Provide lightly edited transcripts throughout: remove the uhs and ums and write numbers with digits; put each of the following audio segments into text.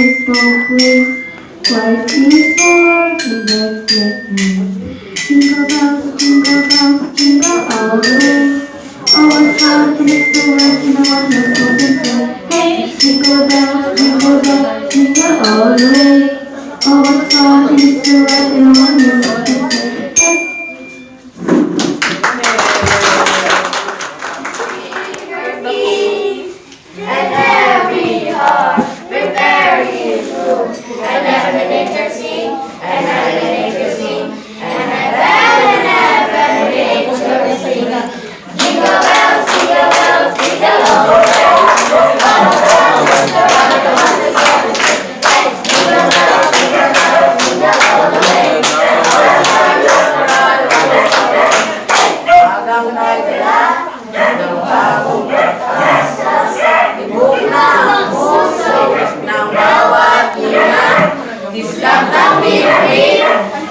is so free. Life is short and let's get me. Jingle bells, jingle all the way. Oh, what fun it is to ride in a wonderful sleigh. Hey, jingle all the way. Oh, what fun it is to ride in a wonderful sleigh. Hey. And every heart prepare his room, and let the nature sing, and let the nature sing, and heaven angels sing. Jingle bells, jingle all the way. All the bells, the ones together. Hey, jingle bells, jingle all the way. All the bells, hanggang nagdala ng bagong pag-asa sa tibok ng puso ng bawat ina. Islam ng bibig,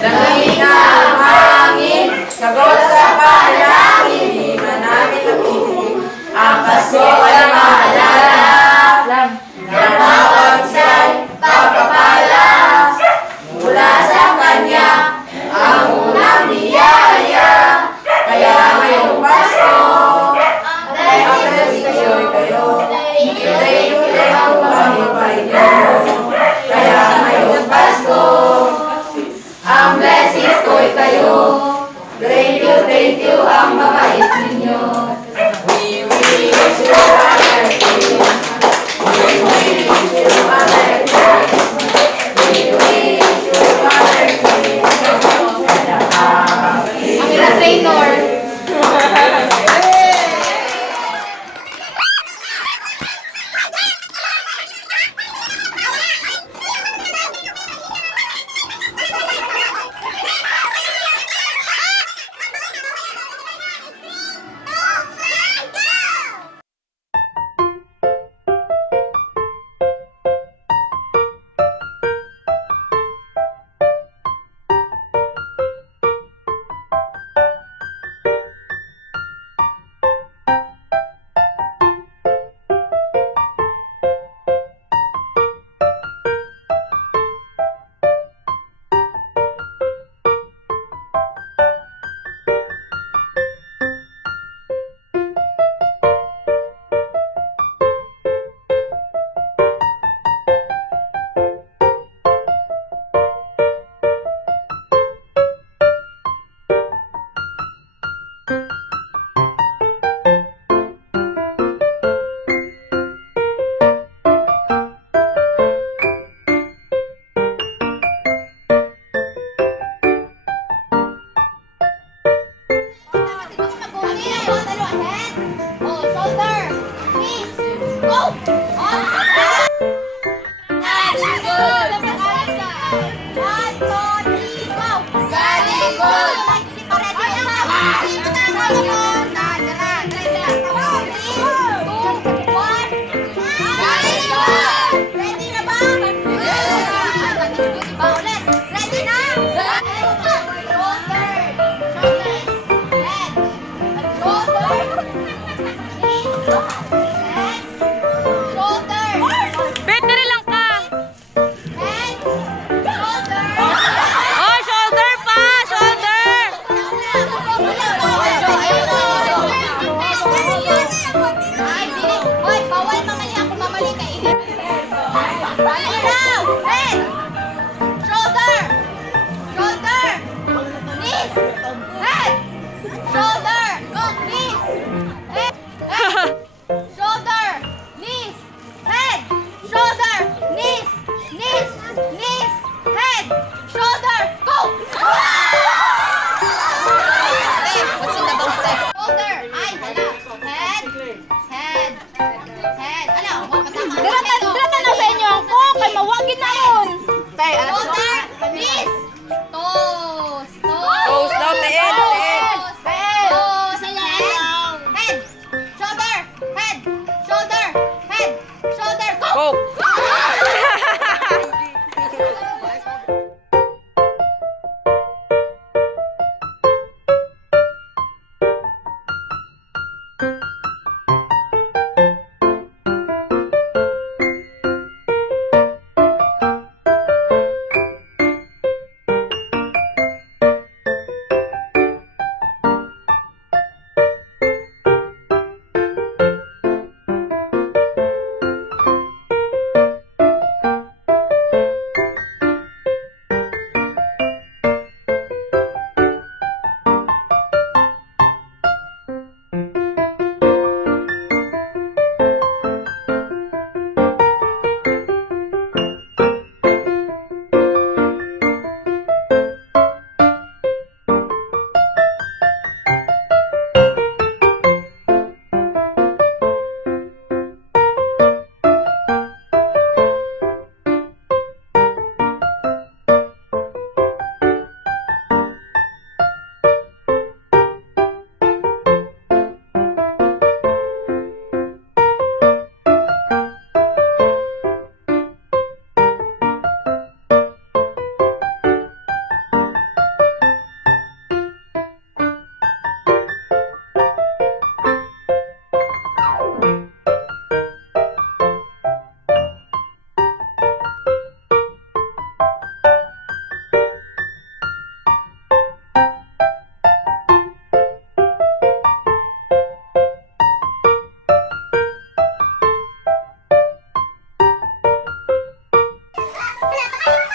langit ng hangin, sagot sa panalangin, di man namin nakikinig. Ang paso ay maalala ng bawat siya'y pagpapala mula sa kanya ang unang biyaya. Kaya ngayong Pasko, ang Kristo'y kayo, tuloy-tuloy ang pamipay niyo. Kaya ngayong Pasko, ang blessings ko'y kayo, thank you ang mabait ninyo. We wish you a Merry Christmas. We wish you a Merry Christmas. We wish you a Merry Christmas. And a happy Wala pa kayo.